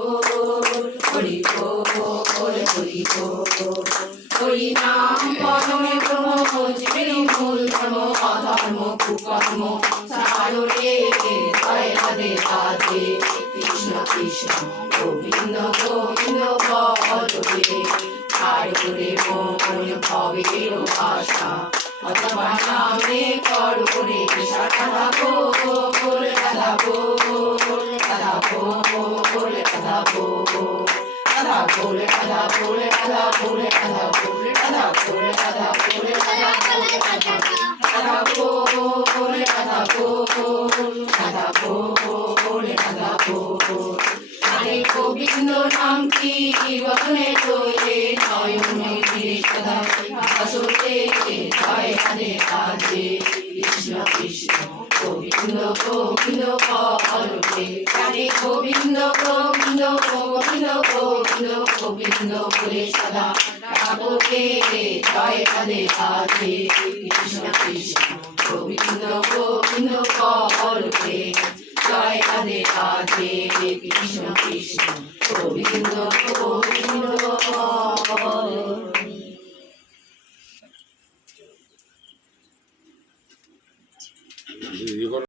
হরি বল হরি বল। হরি নাম পরমে ব্রহ্ম জীবনী মূল ধর্ম অধর্ম কুকর্ম ছাড়ো রে। জয় রাধে রাধে কৃষ্ণ কৃষ্ণ গোবিন্দ গোবিন্দ বল রে। ছাড়ো রে মন ভবের আশা অথবা নামে করো রে সাধা বল রাধা বল রাধা বল রাধা বল রাধা বল রাধা বল রাধা বল রাধা বল রাধা বল রাধা বল রাধা বল রাধা বল রাধা বল রাধা বল রাধা বল। হরে গোবিন্দ নাম কি বদনে তোলে নয়নে ধীরে সদা ভাসতে। জয় রাধে রাধে কৃষ্ণ কৃষ্ণ গোবিন্দ গোবিন্দ বল রে। হরে গোবিন্দ গোবিন্দ গোবিন্দ গোবিন্দ গোবিন্দ বলে সদা ডাকোগে। জয় রাধে রাধে কৃষ্ণ কৃষ্ণ গোবিন্দ গোবিন্দ বল রে। জয় রাধে রাধে কৃষ্ণ কৃষ্ণ গোবিন্দ গোবিন্দ বল।